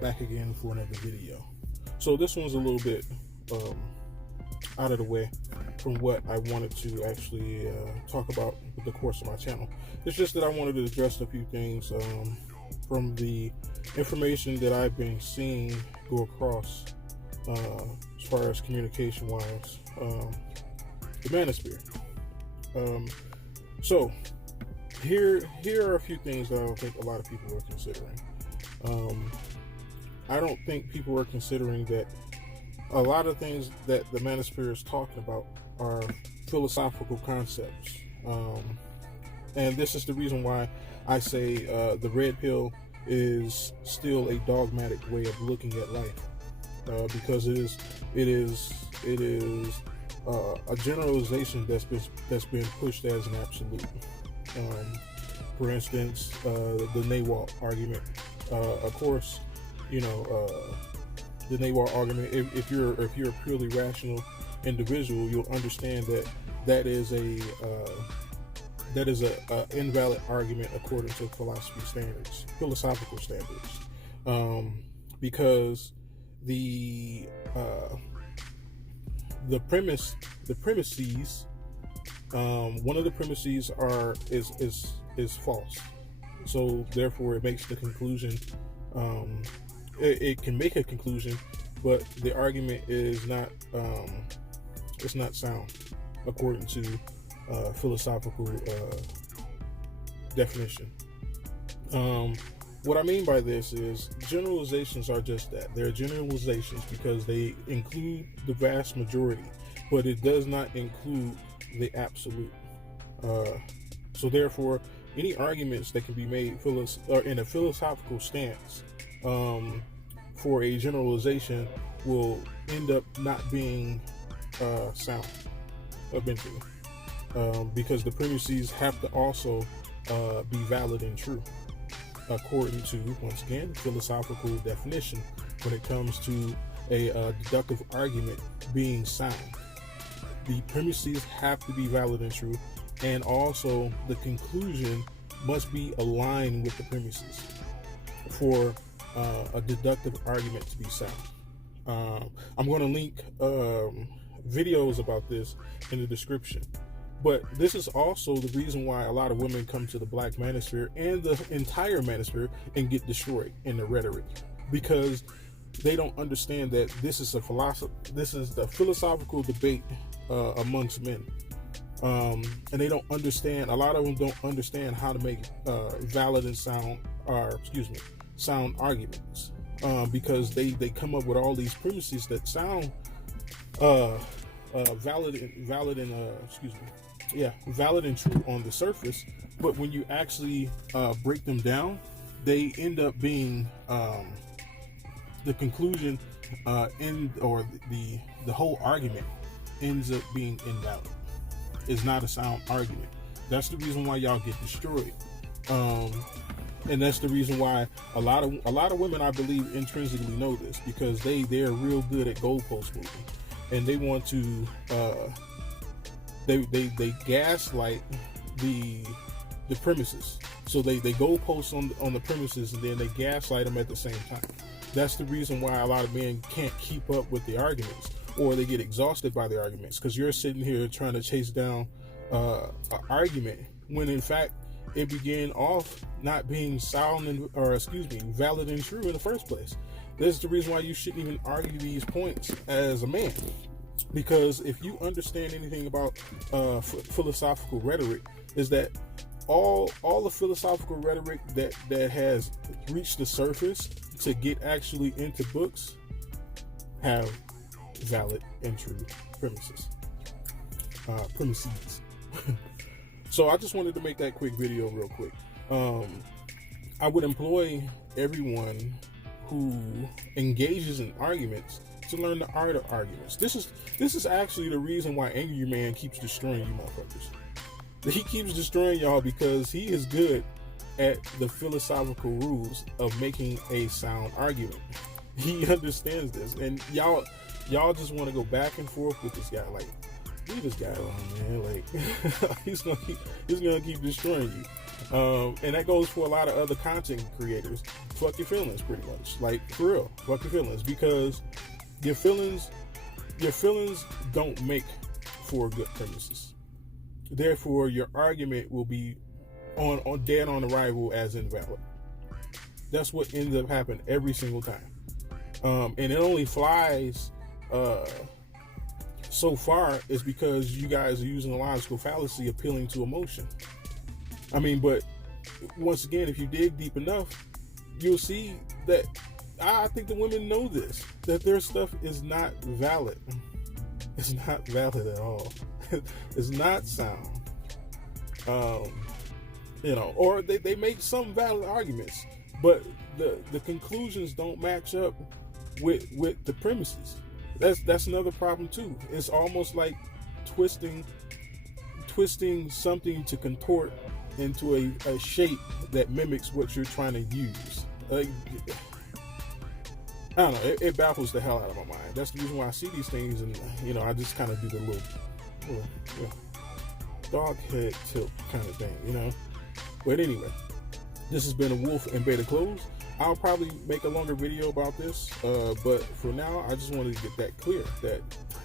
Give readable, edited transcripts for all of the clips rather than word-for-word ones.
back again for another video. So this one's a little bit out of the way from what I wanted to actually talk about with the course of my channel. It's just that I wanted to address a few things from the information that I've been seeing go across as far as communication wise, the manosphere. So here are a few things that I don't think a lot of people are considering. I don't think people are considering that a lot of things that the manosphere is talking about are philosophical concepts. And this is the reason why I say the red pill is still a dogmatic way of looking at life, because it is a generalization that's been pushed as an absolute. For instance, the NAWALT argument. Of course, the NAWALT argument. If you're a purely rational individual, you'll understand that is a invalid argument according to philosophical standards, because the premises, one of the premises is false. So therefore, it makes the conclusion. It can make a conclusion, but the argument is not. It's not sound according to philosophical definition. What I mean by this is generalizations are just that. They're generalizations because they include the vast majority, but it does not include the absolute. So therefore, any arguments that can be made in a philosophical stance for a generalization will end up not being sound eventually, because the premises have to also be valid and true according to, once again, philosophical definition when it comes to a deductive argument being sound. The premises have to be valid and true, and also the conclusion must be aligned with the premises for a deductive argument to be sound. I'm going to link videos about this in the description. But this is also the reason why a lot of women come to the black manosphere and the entire manosphere and get destroyed in the rhetoric, because they don't understand that this is the philosophical debate amongst men. And they don't understand, a lot of them don't understand how to make valid and sound arguments, because they come up with all these premises that sound valid and true on the surface, but when you actually break them down, they end up being the conclusion the whole argument ends up being invalid. It's not a sound argument. That's the reason why y'all get destroyed, and that's the reason why a lot of women, I believe, intrinsically know this, because they're real good at goalpost moving, and they want to they gaslight the premises. So they goalpost on the premises, and then they gaslight them at the same time. That's the reason why a lot of men can't keep up with the arguments, or they get exhausted by the arguments, because you're sitting here trying to chase down an argument when in fact it began off not being valid and true in the first place. This is the reason why you shouldn't even argue these points as a man, because if you understand anything about philosophical rhetoric, is that all the philosophical rhetoric that has reached the surface to get actually into books have valid and true premises. So I just wanted to make that quick video real quick. I would employ everyone who engages in arguments to learn the art of arguments. This is actually the reason why Angry Man keeps destroying you motherfuckers. He keeps destroying y'all because he is good at the philosophical rules of making a sound argument. He understands this, and y'all just want to go back and forth with this guy. Like, leave this guy alone, man. Like, he's gonna keep destroying you. And that goes for a lot of other content creators. Fuck your feelings, pretty much. Like, for real, fuck your feelings, because your feelings don't make for good premises. Therefore, your argument will be on dead on arrival as invalid. That's what ends up happening every single time. And it only flies so far is because you guys are using a logical fallacy appealing to emotion. I mean, but once again, if you dig deep enough, you'll see that I think the women know this, that their stuff is not valid. It's not valid at all. It's not sound. Or they make some valid arguments, but the conclusions don't match up with the premises. That's another problem too. It's almost like twisting something to contort into a shape that mimics what you're trying to use. I don't know. It baffles the hell out of my mind. That's the reason why I see these things, and I just kind of do the little dog head tilt kind of thing, But anyway, this has been a Wolf and Beta Close. I'll probably make a longer video about this, but for now, I just wanted to get that clear, that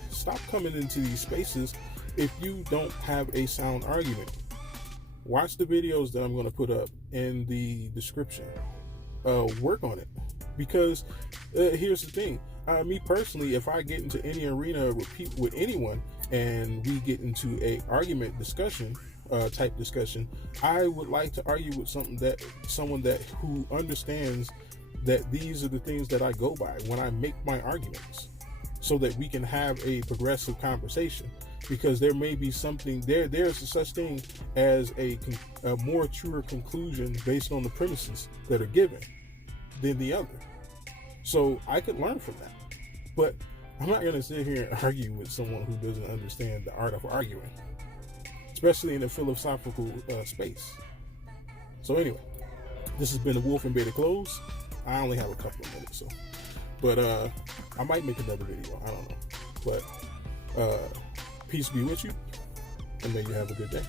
stop coming into these spaces if you don't have a sound argument. Watch the videos that I'm going to put up in the description. Work on it, because here's the thing. Me personally, if I get into any arena with anyone and we get into a argument discussion, type discussion, I would like to argue with someone who understands that these are the things that I go by when I make my arguments, so that we can have a progressive conversation. Because there may be something there's such thing as a more truer conclusion based on the premises that are given than the other. So I could learn from that, but I'm not going to sit here and argue with someone who doesn't understand the art of arguing, especially in a philosophical space. So anyway, this has been the Wolf and Beta Close. I only have a couple of minutes, but I might make another video. I don't know, but peace be with you, and may you have a good day.